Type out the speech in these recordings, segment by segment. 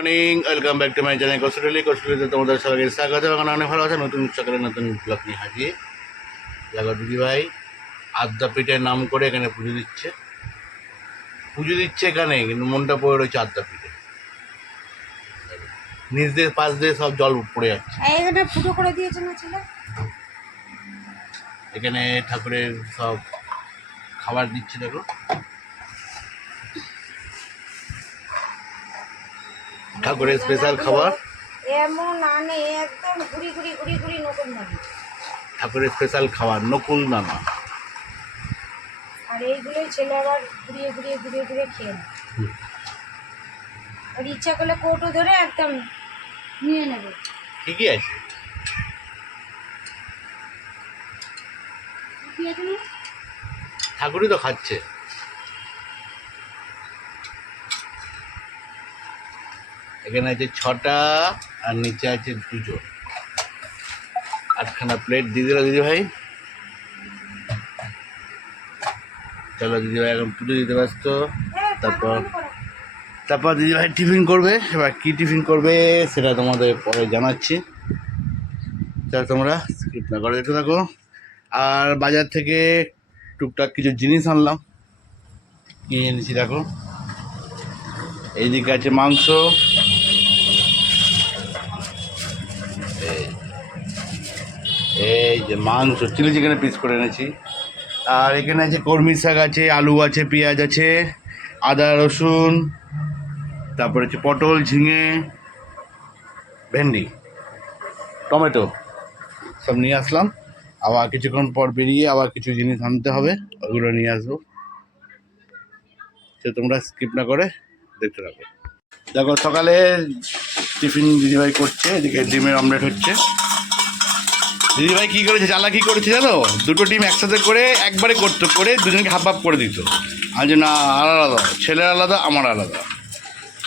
Morning, welcome back to my channel কৌশলী তোমাদের সবাইকে স্বাগত। এখন অনেক ভালো আছে, নতুন সকালে নতুন ব্লগ নিয়ে হাজির। দেখো দিদিভাই আদ্যাপীঠের নাম করে এখানে পুজো দিচ্ছে এখানে, কিন্তু মনটা পড়ে রয়েছে আদ্যাপীঠে। নিচ দিয়ে পাশ দিয়ে সব জল পড়ে যাচ্ছে। এখানে ফুটো করে দিয়েছে না ছেলে, এখানে ঠাকুরের সব খাবার দিচ্ছে। দেখো ঠাকুরের স্পেশাল খাবার, এমন আনে একদম ঘুরি ঘুরি ঘুরি ঘুরি নতুন লাগে। ঠাকুরের স্পেশাল খাবার নকুল দানা। আর এইগুলোই ছেলে আবার ঘুরিয়ে ঘুরিয়ে ঘুরিয়ে ঘুরিয়ে খেয়ে নেয়। আর ইচ্ছা করলে কৌটো ধরে একদম নিয়ে নেবে। ঠিকই আছে, ঠাকুরই তো খাচ্ছে। এখানে আছে 6টা আর নিচে আছে 2জন, 8খানা প্লেট দিয়ে দিল দিদিভাই। চলো দিদিভাই এখন পুজো দিতে ব্যস্ত। তারপর দিদিভাই টিফিন করবে। এবার কী টিফিন করবে সেটা তোমাদের পরে জানাচ্ছি, তাহলে তোমরা স্কিপ না করে দেখতে থাকো। আর বাজার থেকে টুকটাক কিছু জিনিস আনলাম। কী এনেছি দেখো, এইদিকে আছে মাংস, এই যে মাংস চিলি চিকেনের পিস করে এনেছি। আর এখানে আছে কলমি শাক আছে, আলু আছে, পেঁয়াজ আছে, আদা রসুন, তারপরে হচ্ছে পটল, ঝিঙে, ভেন্ডি, টমেটো সব নিয়ে আসলাম। আবার কিছুক্ষণ পর বেরিয়ে আবার কিছু জিনিস আনতে হবে, ওগুলো নিয়ে আসবো। সে তোমরা স্কিপ না করে দেখতে থাকো। দেখো সকালে টিফিন দিদিভাই করছে, এদিকে ডিমের অমলেট হচ্ছে। দিদিভাই কী করেছে, চালাকি করেছে জানো, 2টো ডিম একসাথে করে একবারে করতো, করে দুজনকে হাফ হাফ করে দিত। আর যে না, আলাদা, ছেলের আলাদা আমার আলাদা,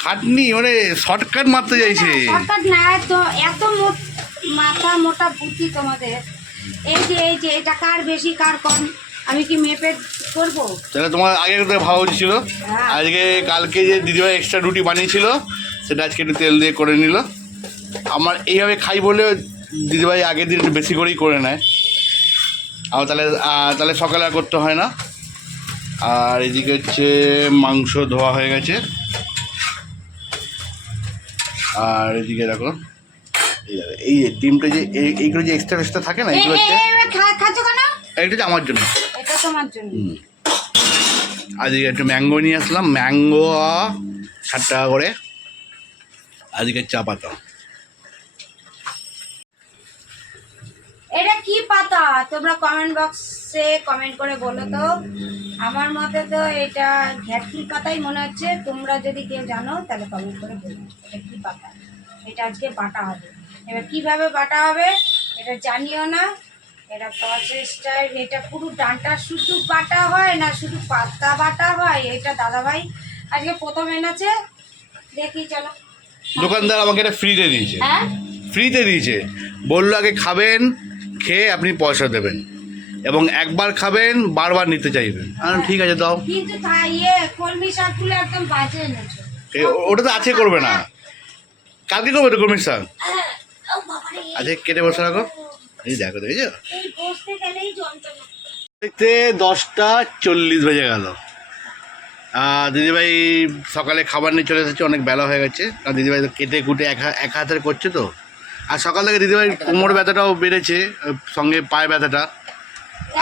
খাটনি মানে শর্টকাট মারতে চাইছে। শর্টকাট না, তো এত মাথা মোটা বুদ্ধি তোমাদের। এই যে এটা কার বেশি কার কম, আমি কি মেপে করবো? তাহলে তোমার আগে ভাবা উচিত ছিল। আজকে কালকে যে দিদিভাই এক্সট্রা রুটি বানিয়েছিল সেটা আজকে একটু তেল দিয়ে করে নিল। আমার এইভাবে খাই বলে দিদিভাই আগের দিন একটু বেশি করেই করে নেয়, আর তাহলে সকালে আর করতে হয় না। আর এদিকে হচ্ছে মাংস ধোয়া হয়ে গেছে। আর এদিকে দেখো এই যে ডিমটা, যে এইগুলো যে এক্সট্রা থাকে না, এগুলো হচ্ছে এটা হচ্ছে আমার জন্য, এটা তোমার জন্য। আজকে একটু ম্যাঙ্গো নিয়ে আসলাম, ম্যাঙ্গো 60 টাকা করে। আজকে চা পাতা। এটা কি পাতা তোমরা কমেন্ট বক্সে কমেন্ট করে বলো তো। আমার মতে তো এটা ঘ্যাটকির পাতাই মনে হচ্ছে। তোমরা যদি কেউ জানো তাহলে কমেন্ট করে বলো এটা কি পাতা। এটা আজকে বাটা হবে। এবার কিভাবে বাটা হবে এটা জানিও না। এটা প্রসেসটাই, এটা পুরো ডাঁটা শুধু বাটা হয় না শুধু পাতা বাটা হয়, এটা দাদাভাই আজকে প্রথম এনেছে। দেখি চলো। দোকানদার আমাকে এটা ফ্রিতে দিয়েছে। হ্যাঁ, ফ্রিতে দিয়েছে, বললো আগে খাবেন, খেয়ে আপনি পয়সা দেবেন এবং একবার খাবেন বারবার নিতে চাইবেন। ঠিক আছে দাও। কিন্তু কলমি শাকগুলো একদম বাজে এনেছো। ওটা তো আছে, করবে না, কালকে করবে তো কলমির শাক। আজকে কেটে বসে রাখো। এই দেখো, দেখেছো, দেখতে 10টা 40 বেজে গেল। দিদিভাই সকালে খাবার নিয়ে চলে এসেছে, অনেক বেলা হয়ে গেছে। আর দিদিভাই তো কেটে কুটে এক হাতের করছে তো। আর সকাল থেকে দিদিভাই কোমর ব্যথাটাও বেড়েছে, সঙ্গে পায়ে ব্যথাটা।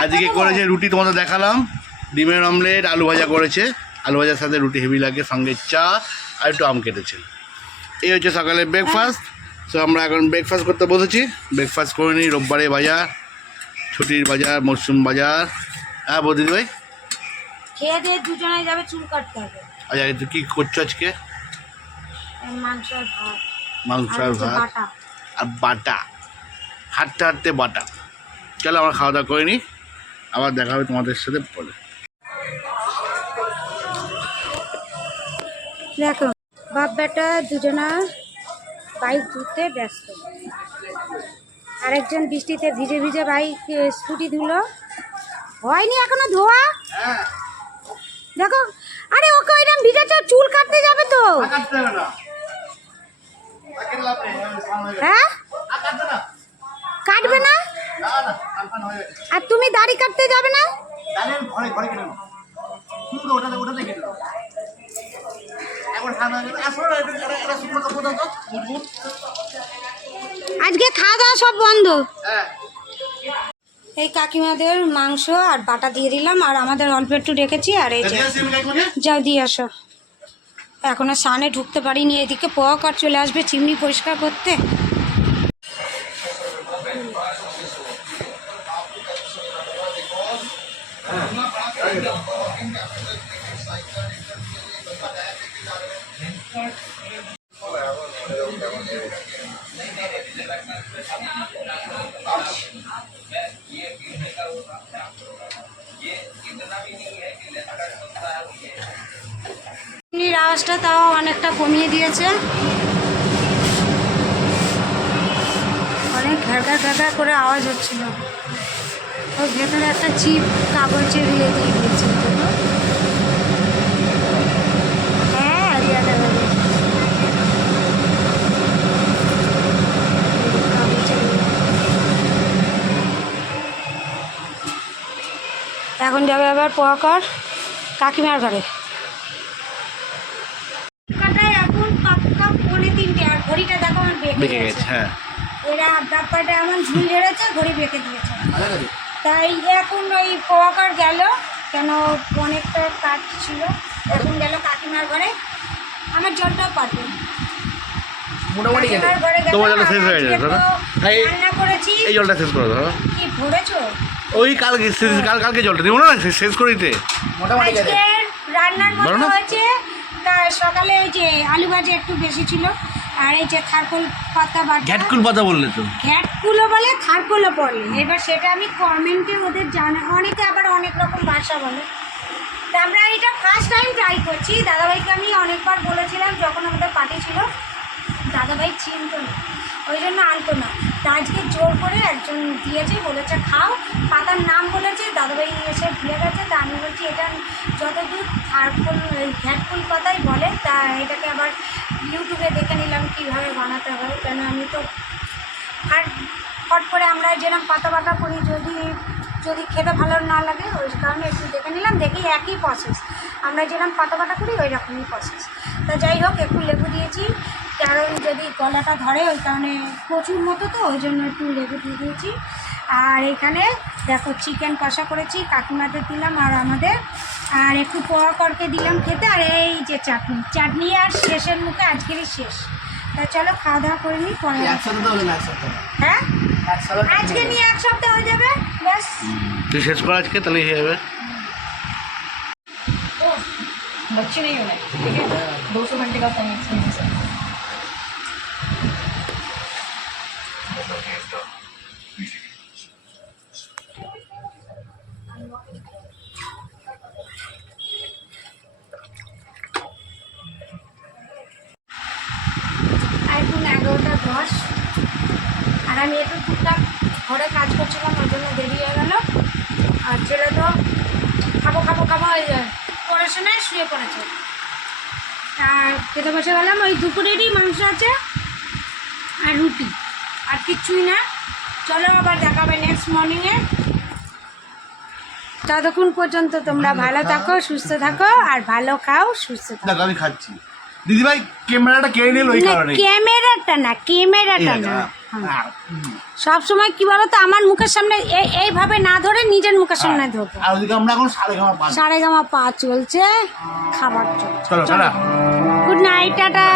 আজকে করেছে রুটি, তোমাদের দেখালাম, ডিমের অমলেট, আলু ভাজা করেছে। আলু ভাজার সাথে রুটি হেভি লাগে, সঙ্গে চা আর একটু আম কেটেছে। এই হচ্ছে সকালের ব্রেকফাস্ট। তো আমরা এখন ব্রেকফাস্ট করতে বসেছি। ব্রেকফাস্ট করে নিই, রোববারে বাজার, ছুটির বাজার, মরশুম বাজার। হ্যাঁ বৌ দিদিভাই, খেয়ে দিয়ে দুজনে যাবে চুল কাটতে হবে। আচ্ছা তুই কী করছো আজকে? মাংস আর ভাত। মাংস আর ভাত আর বাটা, হাঁটতে হাঁটতে বাটা। চলো আমরা খাওয়া দাওয়া করে নিই, আবার দেখা হবে তোমাদের সাথে পরে। দেখো বাপ বেটা দুজনা বাইক ধুতে ব্যস্ত। আরেকজন বৃষ্টিতে ভিজে ভিজে বাইক স্কুটি ধুলো, হয়নি এখনো ধোয়া। দেখো, আরে ওকে ওইরকম ভিজেছে, চুল কাটতে যাবে তো। হ্যাঁ, কাটবে না? আর তুমি দাড়ি কাটতে যাবে না? আজকে খাওয়া দাওয়া সব বন্ধ। এই কাকিমাদের মাংস আর বাটা দিয়ে দিলাম, আর আমাদের অল্প একটু রেখেছি। আর এই যে যাও দিয়ে আসো। এখনো সানে ঢুকতে পারিনি, এদিকে পোয়া কাট চলে আসবে চিমনি পরিষ্কার করতে। চিমনির আওয়াজটা তাও অনেকটা কমিয়ে দিয়েছে, অনেক ঘাড় ঘাড় করে আওয়াজ হচ্ছিল। ওর ভেতরে একটা চিপ কাগজের দিয়ে দিয়েছে। হ্যাঁ, এখন যাবে আবার পোয়া কর কাকিমার ঘরে। এখন পাক্কা 3:45, আর ঘড়িটা দেখো আমার বেঁকে গেছে। হ্যাঁ, এরা ব্যাপারটা এমন ঝুল ঝেড়েছে, ঘড়ি বেঁকে দিয়েছে। তাই এখন ওই পোয়াকার গেল, কেন অনেকটা কাজ ছিল। এখন গেল কাকিমার ঘরে। আমার জলটাও পারবে মোটামুটি তোমার জলটা শেষ হয়ে গেছে দাদা। রান্না করেছি। এই জলটা শেষ করে দাও। কি ভরেছো? ওই কালকে কালকে জলটা দিব না, শেষ করে দিতে। আজকে রান্নার মতো হয়েছে। সকালে এই যে আলু ভাজি একটু বেশি ছিল, আর এই যে খারকুল পাতা বাটা। ঘ্যাটকুল পাতা বললে তো, ঘ্যাটকুলও বলে খারকুলও বলে। এবার সেটা আমি কমেন্টে ওদের জানা, অনেকে আবার অনেক রকম ভাষা বলে। তা আমরা এটা ফার্স্ট টাইম ট্রাই করছি। দাদাভাইকে আমি অনেকবার বলেছিলাম, যখন আমাদের পার্টি ছিল দাদাভাই চিনতো না, ওই জন্য আনতো না। তা আজকে জোর করে একজন দিয়েছে, বলেছে খাও। পাতার নাম বলেছে, দাদাভাই এসে ভুলে গেছে। তা আমি বলছি এটা যতদূর খারকুল ঘ্যাটকুল পাতাই বলে। তা এটাকে আবার ইউটিউবে দেখে নিলাম কীভাবে বানাতে হয়, কেন আমি তো আর ফট করে আমরা যেরকম পাতা বাটা করি, যদি খেতে ভালো না লাগে ওই কারণে একটু দেখে নিলাম। দেখি একই প্রসেস, আমরা যেরকম পাতা বাটা করি ওই রকমই প্রসেস। তা যাই হোক, একটু লেবু দিয়েছি, কারণ যদি গলাটা ধরে ওই কারণে প্রচুর মতো, তো ওই জন্য একটু লেবু দিয়ে দিয়েছি। আর এখানে দেখো চিকেন কষা করেছি, কাকিমাদের দিলাম আর আমাদের, আর একটু পোয়া করকে দিলাম খেতে। আর এই যে চাটনি আর শেষের মুখে আজকেরই শেষ। তা চলো খাওয়া দাওয়া করে নিই পরে। হ্যাঁ, আজকে নিয়ে এক সপ্তাহ হয়ে যাবে ব্যাস। তুই শেষ কর আজকে, তাহলে হয়ে যাবে। बच्चे नहीं होना ठीक है, 200 घंटे का समय है। এখন 11:10, আর আমি একটু টুকটাক ঘরে কাজ করছিলাম, ওই জন্য দেরি হয়ে গেল। আর ছেলে তো খাবো হয়ে যায়, পড়াশোনায় শুয়ে পড়েছে। আর খেতে বসে গেলাম। ওই দুপুরেরই মাংস আছে আর রুটি, আর কিচ্ছুই না। চলো আবার দেখাবে নেক্সট মর্নিংয়ে। ততক্ষণ পর্যন্ত তোমরা ভালো থাকো, সুস্থ থাকো, আর ভালো খাও, সুস্থ থাকো। আমি খাচ্ছি। দিদিভাই ক্যামেরাটা কেড়ে নিল ওই কারণে। ক্যামেরাটা না সব সময় কি বলতো, আমার মুখের সামনে এইভাবে না ধরে নিজের মুখের সামনে ধরবো। আর ওদিকে আমরা এখন সারেগামা পা চলছে, খাবার চলছে। চলো গুড নাইট, টাটা।